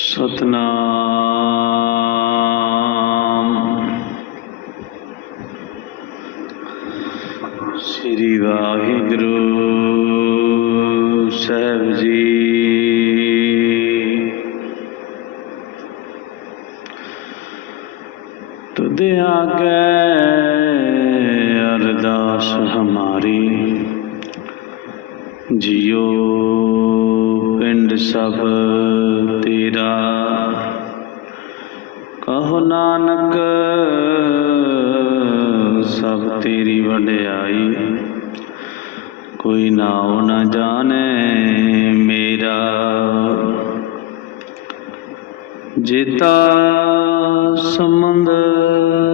ਸਤਨਾਮ। ਸ੍ਰੀ ਵਾਹਿਗੁਰੂ ਸਾਹਿਬ ਜੀ। ਤੁਧ ਆਗੇ ਅਰਦਾਸ ਹਮਾਰੀ। ਜਿਉ ਪਿੰਡ ਸਭ ਨਾਨਕ, ਸਭ ਤੇਰੀ ਵਡਿਆਈ। ਕੋਈ ਨਾਉ ਨਾ ਜਾਣੇ ਮੇਰਾ। ਜੇਤਾ ਸੰਬੰਧ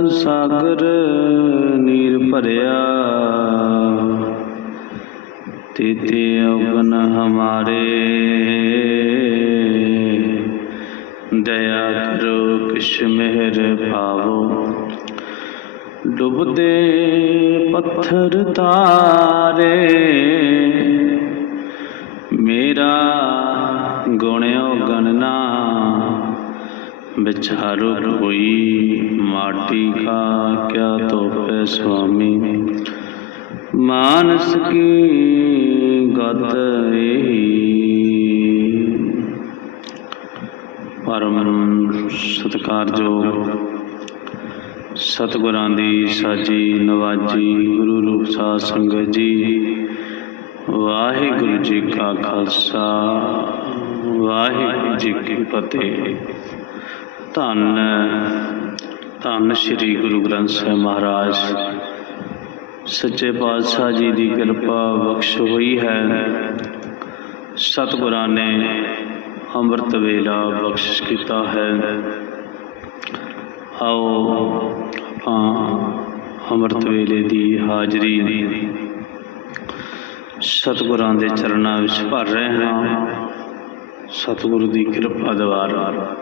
ਸਾਗਰ ਨੀਰ ਭਰਿਆ, ਤੇਤੇ ਅਵਗਨ ਹਮਾਰੇ ਦਇਆ ਕਰੋ ਕਿਛ ਮਿਹਰ ਪਾਵੋ ਡੁੱਬਦੇ ਪੱਥਰ ਤਾਰੇ, ਮੇਰਾ ਗੁਣਿਓ ਗਣਨਾ ਵਿਚਾਰੋ ਕੋਈ ਮਾਟੀ ਕਾ ਕਿਆ ਤੋਪੇ ਸੁਆਮੀ। ਮਾਨਸ ਕੀ ਗਤ ਇਹੀ ਪਰਮ ਸਤਿਕਾਰਯੋਗ ਸਤਿਗੁਰਾਂ ਦੀ ਸਾਜੀ ਨਵਾਜੀ ਗੁਰੂ ਰੂਪ ਸਾਧ ਸੰਗਤ ਜੀ, ਵਾਹਿਗੁਰੂ ਜੀ ਕਾ ਖਾਲਸਾ, ਵਾਹਿਗੁਰੂ ਜੀ ਕੀ ਫਤਿਹ। ਧੰਨ ਧੰਨ ਸ੍ਰੀ ਗੁਰੂ ਗ੍ਰੰਥ ਸਾਹਿਬ ਮਹਾਰਾਜ, ਸੱਚੇ ਪਾਤਸ਼ਾਹ ਜੀ ਦੀ ਕਿਰਪਾ ਬਖਸ਼ ਹੋਈ ਹੈ। ਸਤਿਗੁਰਾਂ ਨੇ ਅੰਮ੍ਰਿਤ ਵੇਲਾ ਬਖਸ਼ਿਸ਼ ਕੀਤਾ ਹੈ। ਆਓ ਆਪਾਂ ਅੰਮ੍ਰਿਤ ਵੇਲੇ ਦੀ ਹਾਜ਼ਰੀ ਸਤਿਗੁਰਾਂ ਦੇ ਚਰਨਾਂ ਵਿੱਚ ਭਰ ਰਹੇ ਹਾਂ। ਸਤਿਗੁਰੂ ਦੀ ਕਿਰਪਾ ਦੁਆਰਾ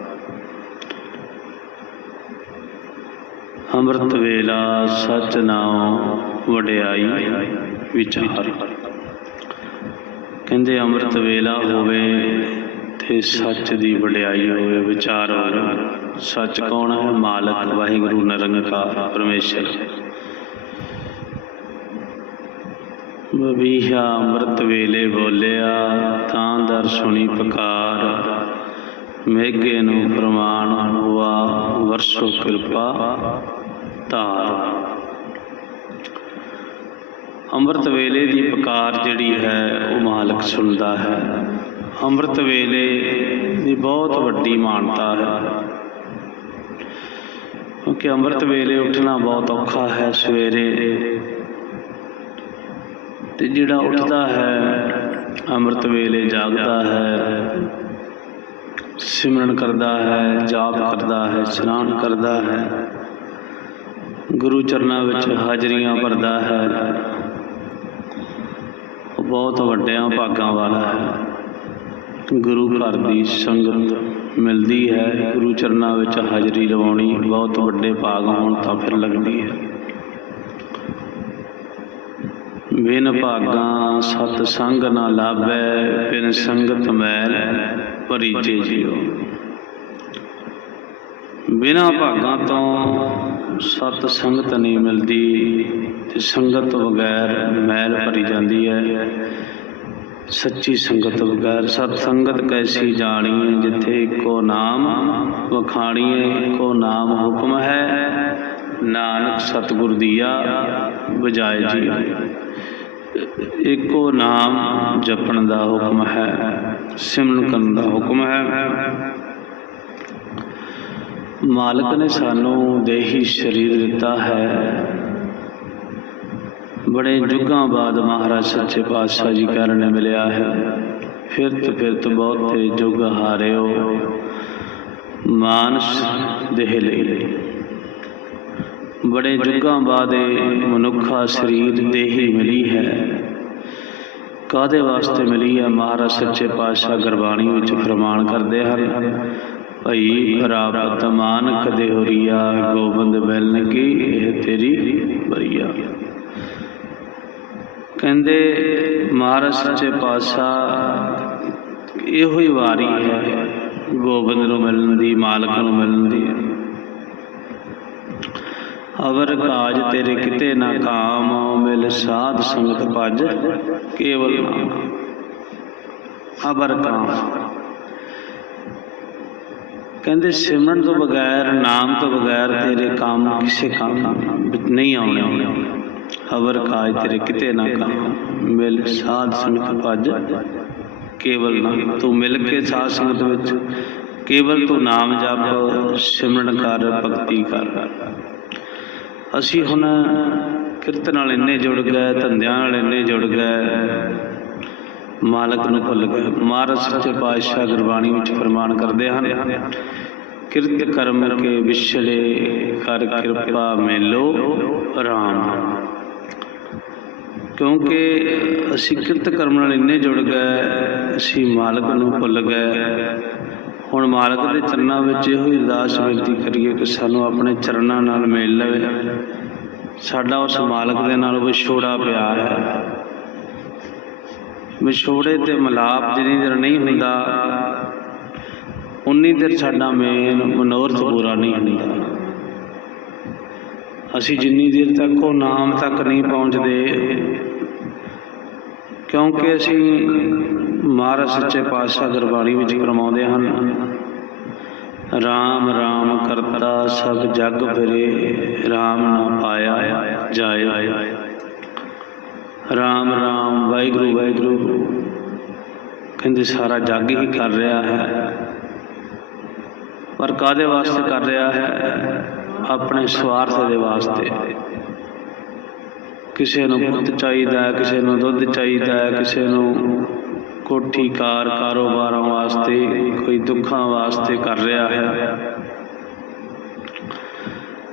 ਅੰਮ੍ਰਿਤ ਵੇਲਾ ਸਚ ਨਾਮ ਵਡਿਆਈ ਵਿਚਾਰ। ਕਹਿੰਦੇ ਅੰਮ੍ਰਿਤ ਵੇਲਾ ਹੋਵੇ ਤੇ ਸੱਚ ਦੀ ਵਡਿਆਈ ਹੋਵੇ, ਵਿਚਾਰ ਹੋਵੇ, ਸੱਚ ਕੌਣ ਹੈ? ਮਾਲਕ, ਵਾਹਿਗੁਰੂ ਨਿਰੰਕਾਰ ਪਰਮੇਸ਼ਰ। ਬਵੀਹਾ ਅੰਮ੍ਰਿਤ ਵੇਲੇ ਬੋਲਿਆ ਤਾਂ ਦਰ ਸੁਣੀ ਪਕਾਰ। ਮੇਘੇ ਨੂੰ ਪ੍ਰਮਾਣ ਹੋਆ, ਵਰਸ਼ੋ ਕਿਰਪਾ, ਧਾਰ। ਅੰਮ੍ਰਿਤ ਵੇਲੇ ਦੀ ਪੁਕਾਰ ਜਿਹੜੀ ਹੈ, ਉਹ ਮਾਲਕ ਸੁਣਦਾ ਹੈ। ਅੰਮ੍ਰਿਤ ਵੇਲੇ ਦੀ ਬਹੁਤ ਵੱਡੀ ਮਾਨਤਾ ਹੈ। ਕਿਉਂਕਿ ਅੰਮ੍ਰਿਤ ਵੇਲੇ ਉੱਠਣਾ ਬਹੁਤ ਔਖਾ ਹੈ ਸਵੇਰੇ। ਤੇ ਜਿਹੜਾ ਉੱਠਦਾ ਹੈ, ਅੰਮ੍ਰਿਤ ਵੇਲੇ ਜਾਗਦਾ ਹੈ, ਸਿਮਰਨ ਕਰਦਾ ਹੈ, ਜਾਪ ਕਰਦਾ ਹੈ, ਇਸ਼ਨਾਨ ਕਰਦਾ ਹੈ, ਗੁਰੂ ਚਰਨਾਂ ਵਿੱਚ ਹਾਜ਼ਰੀਆਂ ਭਰਦਾ ਹੈ। ਬਹੁਤ ਵੱਡਿਆਂ ਭਾਗਾਂ ਵਾਲਾ ਹੈ। ਗੁਰੂ ਘਰ ਦੀ ਸੰਗਤ ਮਿਲਦੀ ਹੈ, ਗੁਰੂ ਚਰਨਾਂ ਵਿੱਚ ਹਾਜ਼ਰੀ ਲਵਾਉਣੀ ਬਹੁਤ ਵੱਡੇ ਭਾਗ ਹੋਣ ਤਾਂ ਫਿਰ ਲੱਗਦੀ ਹੈ। ਬਿਨ ਭਾਗਾਂ ਸਤ ਸੰਗ ਨਾ ਲਾਭੈ, ਬਿਨ ਸੰਗਤ ਮੈਲ ਪਰਿਚੇ ਜਿਉ। ਬਿਨਾ ਭਾਗਾਂ ਤੋਂ ਸਤ ਸੰਗਤ ਨਹੀਂ ਮਿਲਦੀ ਤੇ ਸੰਗਤ ਬਗੈਰ ਮੈਲ ਭਰੀ ਜਾਂਦੀ ਹੈ। ਸੱਚੀ ਸੰਗਤ ਬਗੈਰ ਸਤ ਸੰਗਤ ਕੈਸੀ ਜਾਣੀਏ, ਜਿੱਥੇ ਇੱਕੋ ਨਾਮ ਵਖਾਣੀਏ, ਇੱਕੋ ਨਾਮ ਹੁਕਮ ਹੈ। ਨਾਨਕ ਸਤਿਗੁਰ ਦੀਆ ਬਜਾਏ ਜੀ ਇੱਕੋ ਨਾਮ ਜਪਣ ਦਾ ਹੁਕਮ ਹੈ, ਸਿਮਰਨ ਕਰਨ ਦਾ ਹੁਕਮ ਹੈ। ਮਾਲਕ ਨੇ ਸਾਨੂੰ ਦੇਹੀ ਸਰੀਰ ਦਿੱਤਾ ਹੈ। ਬੜੇ ਯੁੱਗਾਂ ਬਾਅਦ ਮਹਾਰਾਜ ਸੱਚੇ ਪਾਤਸ਼ਾਹ ਜੀ ਕਰਨ ਮਿਲਿਆ ਹੈ। ਫਿਰਤ ਫਿਰਤ ਬਹੁਤੇ ਜੁਗ ਹਾਰਿਓ। ਮਾਨਸ ਦੇਹ ਬੜੇ ਯੁੱਗਾਂ ਬਾਅਦ ਇਹ ਮਨੁੱਖਾ ਸਰੀਰ ਦੇਹੀ ਮਿਲੀ ਹੈ। ਕਾਦੇ ਵਾਸਤੇ ਮਿਲੀ ਹੈ? ਮਹਾਰਾਜ ਸੱਚੇ ਪਾਤਸ਼ਾਹ ਗੁਰਬਾਣੀ ਵਿੱਚ ਫਰਮਾਨ ਕਰਦੇ ਹਨ, ਭਈ ਪ੍ਰਾਪਤ ਮਾਨਕ ਦੇਹੁਰੀਆ, ਗੋਬਿੰਦ ਬੈਲਨ ਕੀ ਇਹ ਤੇਰੀ ਬਰੀਆ ਕਹਿੰਦੇ, ਮਹਾਰਾਜ ਸੱਚੇ ਪਾਤਸ਼ਾਹ, ਇਹੋ ਹੀ ਵਾਰੀ ਹੈ, ਗੋਬਿੰਦ ਨੂੰ ਮਿਲਣ ਦੀ, ਮਾਲਕ ਨੂੰ ਮਿਲਣ ਦੀ। ਅਵਰ ਕਾਜ ਤੇਰੇ ਕਿਤੇ ਨਾ ਕਾਮ, ਮਿਲ ਸਾਧ ਸੰਗਤ ਭਜ, ਕੇਵਲ ਨਾਮ। ਅਵਰ ਕਾਮ। ਕਹਿੰਦੇ, ਸਿਮਰਨ ਤੋਂ ਬਗੈਰ, ਨਾਮ ਤੋਂ ਬਗੈਰ ਤੇਰੇ ਕੰਮ ਕਿਸੇ ਕੰਮ ਵਿੱਚ ਨਹੀਂ ਆਉਣੇ। ਅਵਰ ਕਾਜ ਤੇਰੇ ਕਿਤੇ ਨਾ ਕਾਮ ਮਿਲ ਸਾਧ ਸੰਗਤ ਭਜ, ਕੇਵਲ ਨਾਮ ਤੂੰ ਮਿਲ ਕੇ ਸਾਧ ਸੰਗਤ ਵਿੱਚ, ਕੇਵਲ ਤੂੰ ਨਾਮ ਜਪ, ਸਿਮਰਨ ਕਰ, ਭਗਤੀ ਕਰ। ਅਸੀਂ ਹੁਣ ਕੀਰਤਨ ਨਾਲ ਇੰਨੇ ਜੁੜ ਗਏ, ਧੰਦਿਆਂ ਨਾਲ ਇੰਨੇ ਜੁੜ ਗਏ। ਮਾਲਕ ਨੂੰ ਭੁੱਲ ਗਏ। ਮਹਾਰਾਜ ਸੱਚੇ ਪਾਤਸ਼ਾਹ ਗੁਰਬਾਣੀ ਵਿੱਚ ਫਰਮਾਨ ਕਰਦੇ ਹਨ, ਕਿਰਤ ਕਰਮ ਕੇ ਵਿਛੜੇ, ਕਰ ਕਿਰਪਾ ਮੇਲੋ ਰਾਮ। ਕਿਉਂਕਿ ਅਸੀਂ ਕਿਰਤ ਕਰਮ ਨਾਲ ਇੰਨੇ ਜੁੜ ਗਏ, ਅਸੀਂ ਮਾਲਕ ਨੂੰ ਭੁੱਲ ਗਏ। ਹੁਣ ਮਾਲਕ ਦੇ ਚਰਨਾਂ ਵਿੱਚ ਇਹੋ ਹੀ ਅਰਦਾਸ ਬੇਨਤੀ ਕਰੀਏ ਕਿ ਸਾਨੂੰ ਆਪਣੇ ਚਰਨਾਂ ਨਾਲ ਮੇਲ ਲਵੇ। ਸਾਡਾ ਉਸ ਮਾਲਕ ਦੇ ਨਾਲ ਵਿਛੋੜਾ ਪਿਆ ਹੈ। ਵਿਛੋੜੇ ਤੇ ਮਲਾਪ ਜਿੰਨੀ ਦੇਰ ਨਹੀਂ ਹੁੰਦਾ, ਉਨੀ ਦੇਰ ਸਾਡਾ ਮੇਨ ਮਨੋਰਥ ਪੂਰਾ ਨਹੀਂ ਹੁੰਦਾ। ਅਸੀਂ ਜਿੰਨੀ ਦੇਰ ਤੱਕ ਉਹ ਨਾਮ ਤੱਕ ਨਹੀਂ ਪਹੁੰਚਦੇ, ਕਿਉਂਕਿ ਅਸੀਂ ਮਹਾਰਾਜ ਸੱਚੇ ਪਾਤਸ਼ਾਹ ਗੁਰਬਾਣੀ ਵਿੱਚ ਫਰਮਾਉਂਦੇ ਹਨ। ਰਾਮ ਰਾਮ ਕਰਤਾ, ਸਭ ਜਗ ਫਿਰੇ, ਰਾਮ ਨਾ ਪਾਇਆ ਜਾਏ। ਰਾਮ ਰਾਮ, ਵਾਹਿਗੁਰੂ ਵਾਹਿਗੁਰੂ, ਕਹਿੰਦੇ ਸਾਰਾ ਜੱਗ ਹੀ ਕਰ ਰਿਹਾ ਹੈ। ਪਰ ਕਾਦੇ ਵਾਸਤੇ ਕਰ ਰਿਹਾ ਹੈ? ਆਪਣੇ ਸਵਾਰਥ ਦੇ ਵਾਸਤੇ। ਕਿਸੇ ਨੂੰ ਪੁੱਤ ਚਾਹੀਦਾ ਕਿਸੇ ਨੂੰ ਦੁੱਧ ਚਾਹੀਦਾ ਕਿਸੇ ਨੂੰ ਕੋਠੀ ਕਾਰ, ਕਾਰੋਬਾਰਾਂ ਵਾਸਤੇ ਕੋਈ ਦੁੱਖਾਂ ਵਾਸਤੇ ਕਰ ਰਿਹਾ ਹੈ।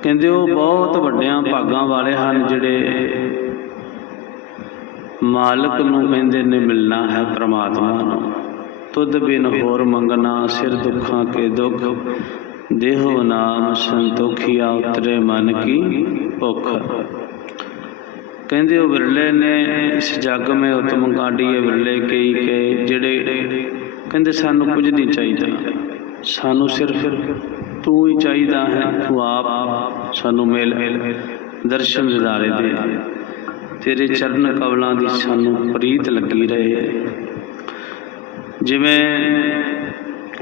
ਕਹਿੰਦੇ ਉਹ ਬਹੁਤ ਵੱਡਿਆਂ ਭਾਗਾਂ ਵਾਲੇ ਹਨ ਜਿਹੜੇ ਮਾਲਕ ਨੂੰ ਕਹਿੰਦੇ ਨੇ ਮਿਲਣਾ ਹੈ ਪ੍ਰਮਾਤਮਾ ਨੂੰ। ਤੁਧ ਬਿਨ ਹੋਰ ਮੰਗਣਾ, ਸਿਰ ਦੁੱਖਾਂ ਕੇ ਦੁੱਖ ਦੇਹੋ ਨਾਮ ਸੰਤੋਖੀਆ ਉਤਰੇ ਮਨ ਕੀ ਭੁੱਖ। ਕਹਿੰਦੇ ਉਹ ਵਿਰਲੇ ਨੇ, ਇਸ ਜੱਗ ਮੇ ਉਤਮ ਕਾਢੀਏ ਵਿਰਲੇ ਕਈ ਕੇ, ਜਿਹੜੇ ਕਹਿੰਦੇ ਸਾਨੂੰ ਕੁਝ ਨਹੀਂ ਚਾਹੀਦਾ। ਸਾਨੂੰ ਸਿਰਫ ਤੂੰ ਹੀ ਚਾਹੀਦਾ ਹੈ, ਤੂੰ ਆਪ ਸਾਨੂੰ ਮਿਲ, ਦਰਸ਼ਨ ਦਿਦਾਰੇ ਦੇ। ਤੇਰੇ ਚਰਨ ਕਵਲਾਂ ਦੀ ਸਾਨੂੰ ਪ੍ਰੀਤ ਲੱਗੀ ਰਹੇ। ਜਿਵੇਂ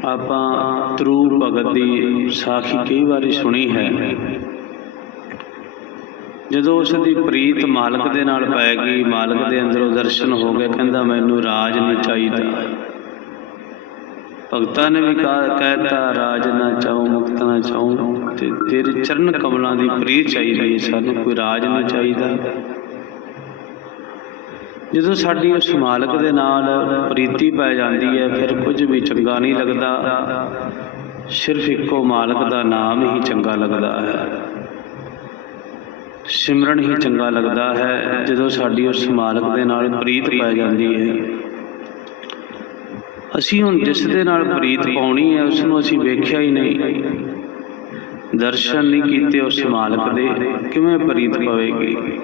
ਆਪਾਂ ਤਰੂ ਭਗਤ ਦੀ ਸਾਖੀ ਕਈ ਵਾਰੀ ਸੁਣੀ ਹੈ। ਜਦੋਂ ਉਸ ਦੀ ਪ੍ਰੀਤ ਮਾਲਕ ਦੇ ਨਾਲ ਪੈ ਗਈ, ਮਾਲਕ ਦੇ ਅੰਦਰੋਂ ਦਰਸ਼ਨ ਹੋ ਗਿਆ ਕਹਿੰਦਾ ਮੈਨੂੰ ਰਾਜ ਨਹੀਂ ਚਾਹੀਦਾ। ਭਗਤਾਂ ਨੇ ਵੀ ਕਹਿਤਾ ਰਾਜ ਨਾ ਚਾਹੂੰ, ਮੁਕਤ ਨਾ ਚਾਹੂੰ, ਤੇ ਤੇਰੇ ਚਰਨ ਕਮਲਾਂ ਦੀ ਪ੍ਰੀਤ ਚਾਹੀਦੀ ਹੈ, ਸਾਨੂੰ ਕੋਈ ਰਾਜ ਨਹੀਂ ਚਾਹੀਦਾ। ਜਦੋਂ ਸਾਡੀ ਉਸ ਮਾਲਕ ਦੇ ਨਾਲ ਪ੍ਰੀਤੀ ਪੈ ਜਾਂਦੀ ਹੈ, ਫਿਰ ਕੁਝ ਵੀ ਚੰਗਾ ਨਹੀਂ ਲੱਗਦਾ। ਸਿਰਫ ਇੱਕੋ ਮਾਲਕ ਦਾ ਨਾਮ ਹੀ ਚੰਗਾ ਲੱਗਦਾ ਹੈ। ਸਿਮਰਨ ਹੀ ਚੰਗਾ ਲੱਗਦਾ ਹੈ, ਜਦੋਂ ਸਾਡੀ ਉਸ ਮਾਲਕ ਦੇ ਨਾਲ ਪ੍ਰੀਤ ਪੈ ਜਾਂਦੀ ਹੈ। ਅਸੀਂ ਹੁਣ ਜਿਸ ਦੇ ਨਾਲ ਪ੍ਰੀਤ ਪਾਉਣੀ ਹੈ, ਉਸ ਨੂੰ ਅਸੀਂ ਵੇਖਿਆ ਹੀ ਨਹੀਂ। ਦਰਸ਼ਨ ਨਹੀਂ ਕੀਤੇ ਉਸ ਮਾਲਕ ਦੇ, ਕਿਵੇਂ ਪ੍ਰੀਤ ਪਵੇਗੀ?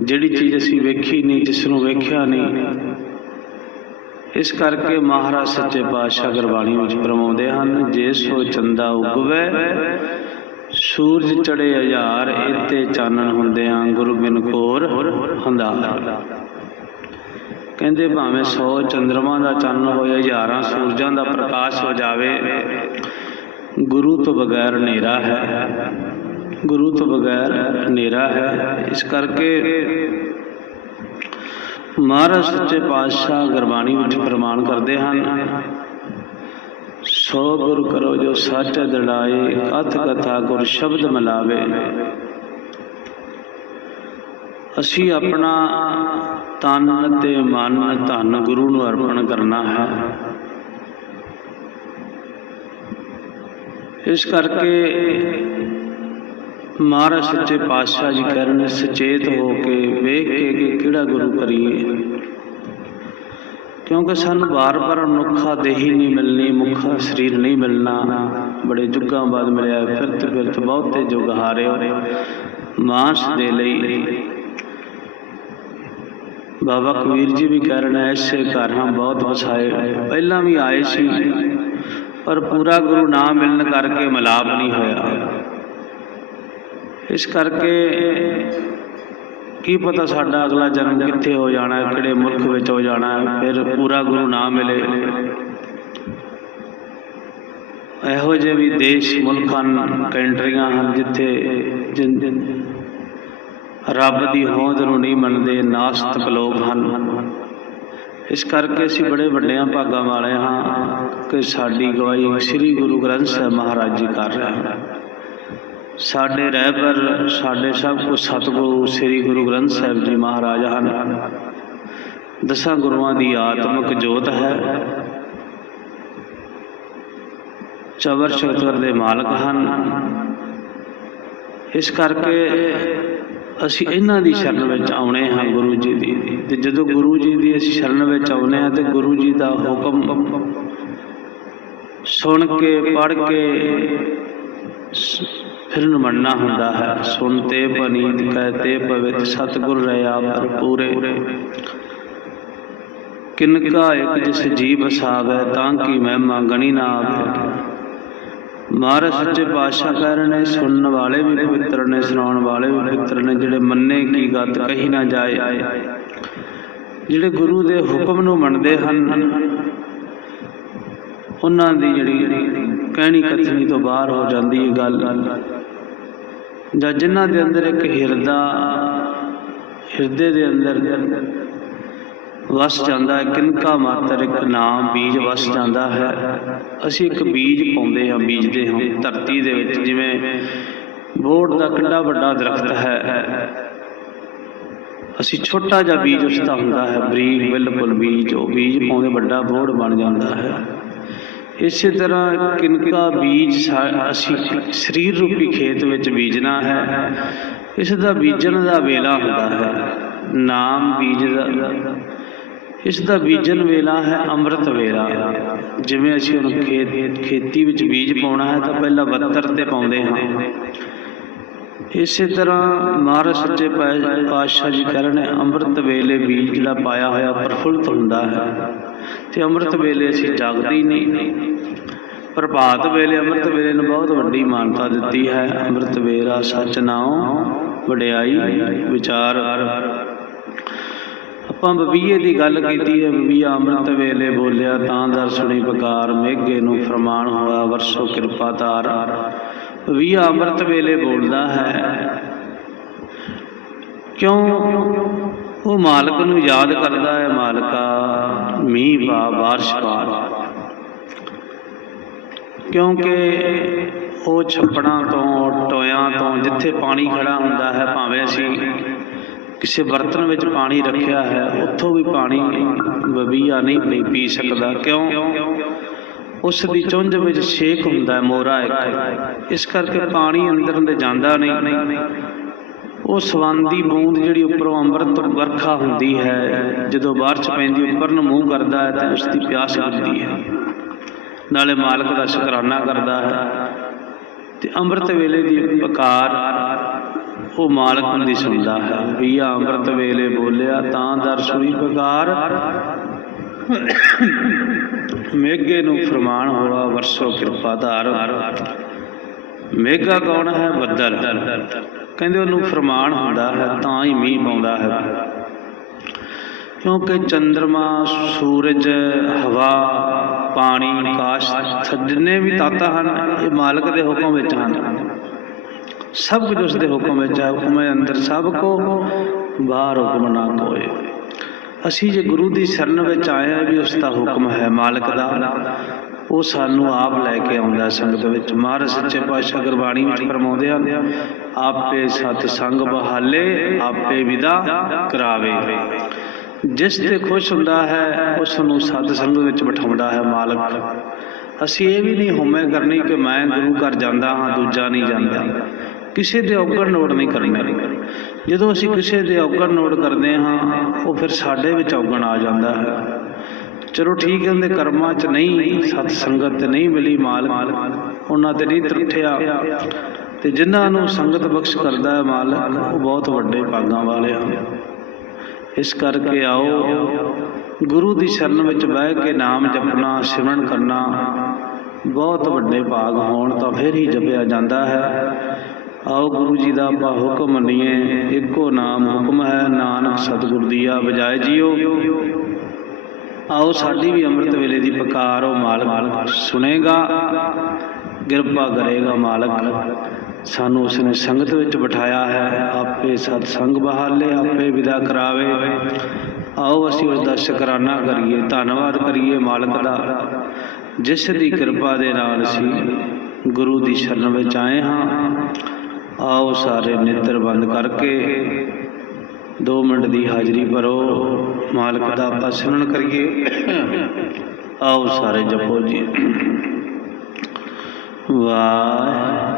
ਜਿਹੜੀ ਚੀਜ਼ ਅਸੀਂ ਵੇਖੀ ਨਹੀਂ, ਜਿਸ ਨੂੰ ਵੇਖਿਆ ਨਹੀਂ। ਇਸ ਕਰਕੇ ਮਹਾਰਾਜ ਸੱਚੇ ਪਾਤਸ਼ਾਹ ਗੁਰਬਾਣੀ ਵਿੱਚ ਫਰਮਾਉਂਦੇ ਹਨ, ਜੇ ਸੋ ਚੰਦਾ ਉਗਵੇ, ਸੂਰਜ ਚੜੇ ਹਜ਼ਾਰ ਇਤੇ ਚਾਨਣ ਹੁੰਦੇ ਹੁੰਦਿਆਂ ਗੁਰੂ ਬਿਨ ਕੋਰ ਹੰਦਾਰ। ਕਹਿੰਦੇ ਭਾਵੇਂ 100 ਚੰਦਰਮਾ ਦਾ ਚਾਨਣ ਹੋਏ, ਹਜ਼ਾਰਾਂ ਸੂਰਜਾਂ ਦਾ ਪ੍ਰਕਾਸ਼ ਹੋ ਜਾਵੇ, ਗੁਰੂ ਤੋਂ ਬਗੈਰ ਹਨੇਰਾ ਹੈ। ਗੁਰੂ ਤੋਂ ਬਗੈਰ ਹਨੇਰਾ ਹੈ। ਇਸ ਕਰਕੇ ਮਹਾਰਾਜ ਸੱਚੇ ਪਾਤਸ਼ਾਹ ਗੁਰਬਾਣੀ ਵਿੱਚ ਪ੍ਰਮਾਣ ਕਰਦੇ ਹਨ, ਸੋ ਗੁਰ ਕਰੋ ਜੋ ਸੱਚ ਦੜਾਏ, ਅਥ ਕਥਾ ਗੁਰ ਸ਼ਬਦ ਮਲਾਵੇ। ਅਸੀਂ ਆਪਣਾ ਤਨ ਤੇ ਮਨ ਧਨ ਗੁਰੂ ਨੂੰ ਅਰਪਣ ਕਰਨਾ ਹੈ। ਇਸ ਕਰਕੇ ਮਹਾਰਾਜ ਸੱਚੇ ਪਾਤਸ਼ਾਹ ਜੀ ਕਰਨ ਰਹੇ ਸੁਚੇਤ ਹੋ ਕੇ ਵੇਖ ਕੇ ਕਿ ਕਿਹੜਾ ਗੁਰੂ ਕਰੀਏ। ਕਿਉਂਕਿ ਸਾਨੂੰ ਬਾਰ-ਬਾਰ ਅਨੋਖਾ ਦੇਹੀ ਨਹੀਂ ਮਿਲਣੀ ਮੁੱਖਾ ਸਰੀਰ ਨਹੀਂ ਮਿਲਣਾ। ਬੜੇ ਜੁਗਾਂ ਬਾਅਦ ਮਿਲਿਆ, ਫਿਰਤ ਫਿਰਤ ਬਹੁਤੇ ਜੁਗ ਹਾਰਿਓ। ਮਾਸ ਦੇ ਲਈ ਬਾਬਾ ਕਬੀਰ ਜੀ ਵੀ ਕਹਿ ਰਹੇ ਨੇ, ਐਸੇ ਘਰ ਬਹੁਤ ਵਸਾਏ। ਪਹਿਲਾਂ ਵੀ ਆਏ ਸੀ, ਪਰ ਪੂਰਾ ਗੁਰੂ ਨਾ ਮਿਲਣ ਕਰਕੇ ਮਿਲਾਪ ਨਹੀਂ ਹੋਇਆ। ਇਸ ਕਰਕੇ ਕੀ ਪਤਾ ਸਾਡਾ ਅਗਲਾ ਜਨਮ ਕਿੱਥੇ ਹੋ ਜਾਣਾ, ਕਿਹੜੇ ਮੁਲਕ ਵਿੱਚ ਹੋ ਜਾਣਾ, ਫਿਰ ਪੂਰਾ ਗੁਰੂ ਨਾ ਮਿਲੇ। ਇਹੋ ਜਿਹੇ ਵੀ ਦੇਸ਼ ਮੁਲਕ ਹਨ ਕੰਟਰੀਆਂ ਹਨ ਜਿੱਥੇ ਜਿਨ- ਰੱਬ ਦੀ ਹੋਂਦ ਨੂੰ ਨਹੀਂ ਮੰਨਦੇ, ਨਾਸਤਿਕ ਲੋਕ ਹਨ। ਇਸ ਕਰਕੇ ਅਸੀਂ ਬੜੇ ਵੱਡਿਆਂ ਭਾਗਾਂ ਵਾਲੇ ਹਾਂ ਕਿ ਸਾਡੀ ਗਵਾਹੀ ਸ੍ਰੀ ਗੁਰੂ ਗ੍ਰੰਥ ਸਾਹਿਬ ਮਹਾਰਾਜ ਜੀ ਕਰ ਰਹੇ ਹਨ। ਸਾਡੇ ਰਹਿਬਰ ਸਾਡੇ ਸਭ ਕੁਝ ਸਤਿਗੁਰੂ ਸ੍ਰੀ ਗੁਰੂ ਗ੍ਰੰਥ ਸਾਹਿਬ ਜੀ ਮਹਾਰਾਜ ਹਨ। ਦਸਾਂ ਗੁਰੂਆਂ ਦੀ ਆਤਮਿਕ ਜੋਤ ਹੈ। ਚਵਰ ਸ਼ਕਤਰ ਦੇ ਮਾਲਕ ਹਨ। ਇਸ ਕਰਕੇ ਅਸੀਂ ਇਹਨਾਂ ਦੀ ਸ਼ਰਨ ਵਿੱਚ ਆਉਣੇ ਹਾਂ ਗੁਰੂ ਜੀ ਦੀ। ਤੇ ਜਦੋਂ ਗੁਰੂ ਜੀ ਦੀ ਅਸੀਂ ਸ਼ਰਨ ਵਿੱਚ ਆਉਨੇ ਹਾਂ ਤੇ ਗੁਰੂ ਜੀ ਦਾ ਹੁਕਮ ਸੁਣ ਕੇ, ਪੜ੍ਹ ਕੇ ਸ- ਫਿਰ ਨੂੰ ਮੰਨਣਾ ਹੁੰਦਾ ਹੈ ਸੁਣਤੇ ਪਨੀਤ ਕਹਤੇ ਪਵਿੱਤ ਸਤਿਗੁਰ ਰਹਾ ਭਰਪੂਰੇ। ਕਿਨਕਾ ਇਕ ਜਿਸ ਜੀ ਬਸਾਵੇ ਤਾਂ ਕੀ ਮਹਿਮਾ ਗਣੀ ਨਾ ਆਵੇ? ਮਹਾਰਾਜ ਸੱਚੇ ਪਾਤਸ਼ਾਹ ਕਹਿ ਰਹੇ ਨੇ, ਸੁਣਨ ਵਾਲੇ ਵੀ ਪਵਿੱਤਰ ਨੇ, ਸੁਣਾਉਣ ਵਾਲੇ ਵੀ ਪਵਿੱਤਰ ਨੇ, ਜਿਹੜੇ ਮੰਨੇ ਕੀ ਗੱਤ ਕਹੀ ਨਾ ਜਾਏ। ਜਿਹੜੇ ਗੁਰੂ ਦੇ ਹੁਕਮ ਨੂੰ ਮੰਨਦੇ ਹਨ, ਉਹਨਾਂ ਦੀ ਜਿਹੜੀ ਕਹਿਣੀ ਕਥਨੀ ਤੋਂ ਬਾਹਰ ਹੋ ਜਾਂਦੀ ਹੈ ਗੱਲ। ਜਾਂ ਜਿਨ੍ਹਾਂ ਦੇ ਅੰਦਰ ਇੱਕ ਹਿਰਦਾ, ਹਿਰਦੇ ਦੇ ਅੰਦਰ ਵਸ ਜਾਂਦਾ ਹੈ, ਕਿਨਕਾ ਮਾਤਰ ਇੱਕ ਨਾਮ ਬੀਜ ਵਸ ਜਾਂਦਾ ਹੈ। ਅਸੀਂ ਇੱਕ ਬੀਜ ਪਾਉਂਦੇ ਹਾਂ, ਬੀਜਦੇ ਹਾਂ। ਧਰਤੀ ਦੇ ਵਿੱਚ ਜਿਵੇਂ ਬੋੜ ਦਾ ਕਿੰਨਾ ਵੱਡਾ ਦਰਖਤ ਹੈ। ਅਸੀਂ ਛੋਟਾ ਜਿਹਾ ਬੀਜ ਉਸ ਦਾ ਹੁੰਦਾ ਹੈ, ਬਰੀਕ ਬਿਲਕੁਲ ਬੀਜ, ਉਹ ਬੀਜ ਪਾਉਂਦੇ, ਵੱਡਾ ਬੋੜ ਬਣ ਜਾਂਦਾ ਹੈ। ਇਸੇ ਤਰ੍ਹਾਂ ਕਿਨਕਾ ਬੀਜ ਸਾ- ਅਸੀਂ ਸਰੀਰ ਰੂਪੀ ਖੇਤ ਵਿੱਚ ਬੀਜਣਾ ਹੈ। ਇਸ ਦਾ ਬੀਜਣ ਦਾ ਵੇਲਾ ਹੁੰਦਾ ਹੈ। ਨਾਮ ਬੀਜ ਦਾ, ਇਸ ਦਾ ਬੀਜਣ ਵੇਲਾ ਹੈ ਅੰਮ੍ਰਿਤ ਵੇਲਾ। ਜਿਵੇਂ ਅਸੀਂ ਉਹਨੂੰ ਖੇਤ, ਖੇਤੀ ਵਿੱਚ ਬੀਜ ਪਾਉਣਾ ਹੈ ਤਾਂ ਪਹਿਲਾਂ ਬੱਤਰ ਤੇ ਪਾਉਂਦੇ ਹਾਂ। ਇਸੇ ਤਰ੍ਹਾਂ ਮਹਾਰਾਜ ਸੱਚੇ ਪਾ- ਪਾਤਸ਼ਾਹ ਜੀ ਕਰਨ ਅੰਮ੍ਰਿਤ ਵੇਲੇ ਬੀਜ ਜਿਹੜਾ ਪਾਇਆ ਹੋਇਆ ਪ੍ਰਫੁੱਲਤ ਹੁੰਦਾ ਹੈ। ਤੇ ਅੰਮ੍ਰਿਤ ਵੇਲੇ ਅਸੀਂ ਜਾਗਦੇ ਹੀ ਨਹੀਂ। ਪ੍ਰਭਾਤ ਵੇਲੇ ਅੰਮ੍ਰਿਤ ਵੇਲੇ ਨੂੰ ਬਹੁਤ ਵੱਡੀ ਮਾਨਤਾ ਦਿੱਤੀ ਹੈ। ਅੰਮ੍ਰਿਤ ਵੇਲਾ ਸੱਚ ਨਾਉ, ਵਡਿਆਈ, ਵਿਚਾਰ। ਆਪਾਂ ਬਬੀਏ ਦੀ ਗੱਲ ਕੀਤੀ ਹੈ, ਬਬੀਆ ਅੰਮ੍ਰਿਤ ਵੇਲੇ ਬੋਲਿਆ, ਤਾਂ ਦਰ ਸੁਣੀ ਪੁਕਾਰ, ਮੇਘੇ ਨੂੰ ਫਰਮਾਨ ਹੋਇਆ, ਵਰਸੋ ਕਿਰਪਾ ਧਾਰ। ਬਬੀਆ ਅੰਮ੍ਰਿਤ ਵੇਲੇ ਬੋਲਦਾ ਹੈ, ਕਿਉਂ? ਉਹ ਮਾਲਕ ਨੂੰ ਯਾਦ ਕਰਦਾ ਹੈ, ਮਾਲਕਾ, ਮੀਂਹ ਪਾ, ਬਾਰਿਸ਼ ਪਾ। ਕਿਉਂਕਿ ਉਹ ਛੱਪੜਾਂ ਤੋਂ, ਟੋਇਆਂ ਤੋਂ ਜਿੱਥੇ ਪਾਣੀ ਖੜਾ ਹੁੰਦਾ ਹੈ, ਭਾਵੇਂ ਅਸੀਂ ਕਿਸੇ ਬਰਤਨ ਵਿੱਚ ਪਾਣੀ ਰੱਖਿਆ ਹੈ, ਉੱਥੋਂ ਵੀ ਪਾਣੀ ਬਬੀਆ ਨਹੀਂ ਨਹੀਂ ਪੀ ਸਕਦਾ। ਕਿਉਂ? ਉਸ ਦੀ ਚੁੰਝ ਵਿੱਚ ਛੇਕ ਹੁੰਦਾ ਹੈ ਮੋਰਾ ਇੱਕ। ਇਸ ਕਰਕੇ ਪਾਣੀ ਅੰਦਰ ਦੇ ਜਾਂਦਾ ਨਹੀਂ। ਉਹ ਸਵੰਦੀ ਬੂੰਦ ਜਿਹੜੀ ਉੱਪਰੋਂ ਅੰਮ੍ਰਿਤ ਵਰਖਾ ਹੁੰਦੀ ਹੈ, ਜਦੋਂ ਬਾਰਿਸ਼ ਪੈਂਦੀ, ਉੱਪਰ ਨੂੰ ਮੂੰਹ ਕਰਦਾ ਹੈ, ਤਾਂ ਉਸ ਦੀ ਪਿਆਸ ਬੁਝਦੀ ਹੈ। ਨਾਲੇ ਮਾਲਕ ਦਾ ਸ਼ੁਕਰਾਨਾ ਕਰਦਾ ਹੈ। ਤੇ ਅੰਮ੍ਰਿਤ ਵੇਲੇ ਦੀ ਪੁਕਾਰ ਉਹ ਮਾਲਕ ਦੀ ਸੁਣਦਾ ਹੈ। ਵੀ ਅੰਮ੍ਰਿਤ ਵੇਲੇ ਬੋਲਿਆ, ਤਾਂ ਦਰ ਸੁਣੀ ਪੁਕਾਰ। ਮੇਘੇ ਨੂੰ ਫਰਮਾਨ ਹੋਇਆ, ਵਰਸੋ ਕਿਰਪਾ ਧਾਰ। ਮੇਘਾ ਕੌਣ ਹੈ? ਬੱਦਲ। ਕਹਿੰਦੇ ਉਹਨੂੰ ਫਰਮਾਨ ਹੁੰਦਾ ਹੈ, ਤਾਂ ਹੀ ਮੀਂਹ ਪਾਉਂਦਾ ਹੈ। ਕਿਉਂਕਿ ਚੰ드ਰਮਾ ਸੂਰਜ, ਹਵਾ ਪਾਣੀ ਆਕਾਸ਼ ਜਿੰਨੇ ਵੀ ਤੱਤ ਹਨ, ਇਹ ਮਾਲਕ ਦੇ ਹੁਕਮ ਵਿੱਚ ਹਨ। ਸਭ ਕੁਝ ਉਸ ਦੇ ਹੁਕਮ ਵਿੱਚ ਹੈ। ਹੁਕਮ ਹੈ ਅੰਦਰ ਸਭ ਕੋ, ਬਾਹਰ ਹੁਕਮ ਨਾ ਕੋਏ। ਅਸੀਂ ਜੇ ਗੁਰੂ ਦੀ ਸ਼ਰਨ ਵਿੱਚ ਆਏ ਹਾਂ ਵੀ ਉਸ ਦਾ ਹੁਕਮ ਹੈ ਮਾਲਕ ਦਾ, ਉਹ ਸਾਨੂੰ ਆਪ ਲੈ ਕੇ ਆਉਂਦਾ ਸੰਗਤ ਵਿੱਚ। ਮਹਾਰਾਜ ਸੱਚੇ ਪਾਤਸ਼ਾਹ ਗੁਰਬਾਣੀ ਵਿੱਚ ਫਰਮਾਉਂਦੇ ਹਨ, ਆਪੇ ਸਤ ਸੰਗ ਬਹਾਲੇ, ਆਪੇ ਵਿਦਾ ਕਰਾਵੇ। ਜਿਸ ਤੇ ਖੁਸ਼ ਹੁੰਦਾ ਹੈ, ਉਸ ਨੂੰ ਸਤ ਸੰਗ ਵਿੱਚ ਬਿਠਾਉਂਦਾ ਹੈ ਮਾਲਕ। ਅਸੀਂ ਇਹ ਵੀ ਨਹੀਂ ਹੁਮੇ ਕਰਨੀ ਕਿ ਮੈਂ ਗੁਰੂ ਘਰ ਜਾਂਦਾ ਹਾਂ, ਦੂਜਾ ਨਹੀਂ ਜਾਂਦਾ। ਕਿਸੇ ਦੇ ਔਗੜ ਨੋਟ ਨਹੀਂ ਕਰਨੀ। ਜਦੋਂ ਅਸੀਂ ਕਿਸੇ ਦੇ ਔਗਣ ਨੋਟ ਕਰਦੇ ਹਾਂ, ਉਹ ਫਿਰ ਸਾਡੇ ਵਿੱਚ ਔਗਣ ਆ ਜਾਂਦਾ ਹੈ। ਚਲੋ ਠੀਕ ਹੈ, ਉਹਦੇ ਕਰਮਾਂ 'ਚ ਨਹੀਂ ਸਤ ਸੰਗਤ ਤੇ ਨਹੀਂ ਮਿਲੀ ਮਾਲਕ। ਉਹਨਾਂ ਤੇ ਨਹੀਂ ਤਰਠਿਆ। ਤੇ ਜਿਨ੍ਹਾਂ ਨੂੰ ਸੰਗਤ ਬਖਸ਼ ਕਰਦਾ ਹੈ ਮਾਲਕ, ਉਹ ਬਹੁਤ ਵੱਡੇ ਭਾਗਾਂ ਵਾਲੇ ਹਨ। ਇਸ ਕਰਕੇ ਆਓ, ਗੁਰੂ ਦੀ ਸ਼ਰਨ ਵਿੱਚ ਬਹਿ ਕੇ ਨਾਮ ਜਪਣਾ, ਸਿਮਰਨ ਕਰਨਾ ਬਹੁਤ ਵੱਡੇ ਭਾਗ ਹੋਣ ਤਾਂ ਫਿਰ ਹੀ ਜਪਿਆ ਜਾਂਦਾ ਹੈ। ਆਓ ਗੁਰੂ ਜੀ ਦਾ ਆਪਾਂ ਹੁਕਮ ਮੰਨੀਏ, ਇੱਕੋ ਨਾਮ ਹੁਕਮ ਹੈ, ਨਾਨਕ ਸਤਿਗੁਰ ਦੀਆ ਬਜਾਏ ਜੀਓ। ਆਓ ਸਾਡੀ ਵੀ ਅੰਮ੍ਰਿਤ ਵੇਲੇ ਦੀ ਪੁਕਾਰ, ਉਹ ਮਾਲਕ ਸੁਣੇਗਾ, ਕਿਰਪਾ ਕਰੇਗਾ ਮਾਲਕ। ਸਾਨੂੰ ਉਸਨੇ ਸੰਗਤ ਵਿੱਚ ਬਿਠਾਇਆ ਹੈ। ਆਪੇ ਸਤ ਸੰਗ ਬਹਾਲੇ, ਆਪੇ ਵਿਦਾ ਕਰਾਵੇ। ਆਓ ਅਸੀਂ ਉਸ ਦਾ ਸ਼ੁਕਰਾਨਾ ਕਰੀਏ, ਧੰਨਵਾਦ ਕਰੀਏ ਮਾਲਕ ਦਾ। ਜਿਸ ਦੀ ਕਿਰਪਾ ਦੇ ਨਾਲ ਅਸੀਂ ਗੁਰੂ ਦੀ ਸ਼ਰਨ ਵਿੱਚ ਆਏ ਹਾਂ। ਆਓ ਸਾਰੇ ਨੇਤਰ ਬੰਦ ਕਰਕੇ 2 ਮਿੰਟ ਦੀ ਹਾਜ਼ਰੀ ਭਰੋ। ਮਾਲਕ ਦਾ ਆਪਾਂ ਸਿਮਰਨ ਕਰੀਏ। ਆਓ ਸਾਰੇ ਜਪੋ ਜੀ। ਵਾਹਿਗੁਰੂ